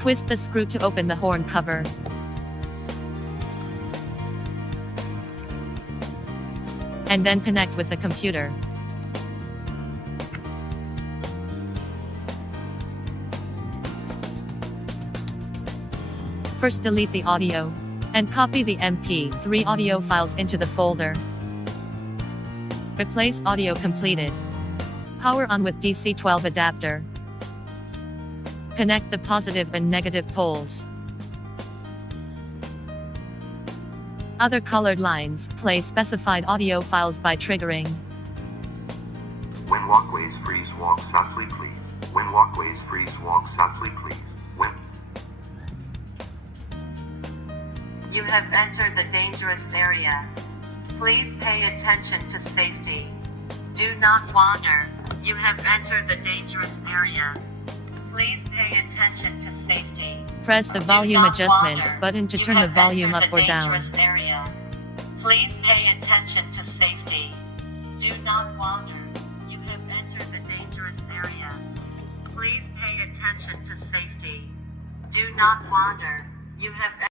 Twist the screw to open the horn cover. And then connect with the computer. First delete the audio, and copy the MP3 audio files into the folder. Replace audio completed. Power on with DC12 adapter. Connect the positive and negative poles. Other colored lines, play specified audio files by triggering. When walkways freeze, walk softly please. When walkways freeze, walk softly please. When You have entered the dangerous area. Please pay attention to safety. Do not wander. You have entered the dangerous area. Please pay attention to safety. Press the Do volume not adjustment wander. button to You turn the have volume entered up the or down. dangerous area. Please pay attention to safety. Do not wander. You have entered the dangerous area. Please pay attention to safety. Do not wander. You have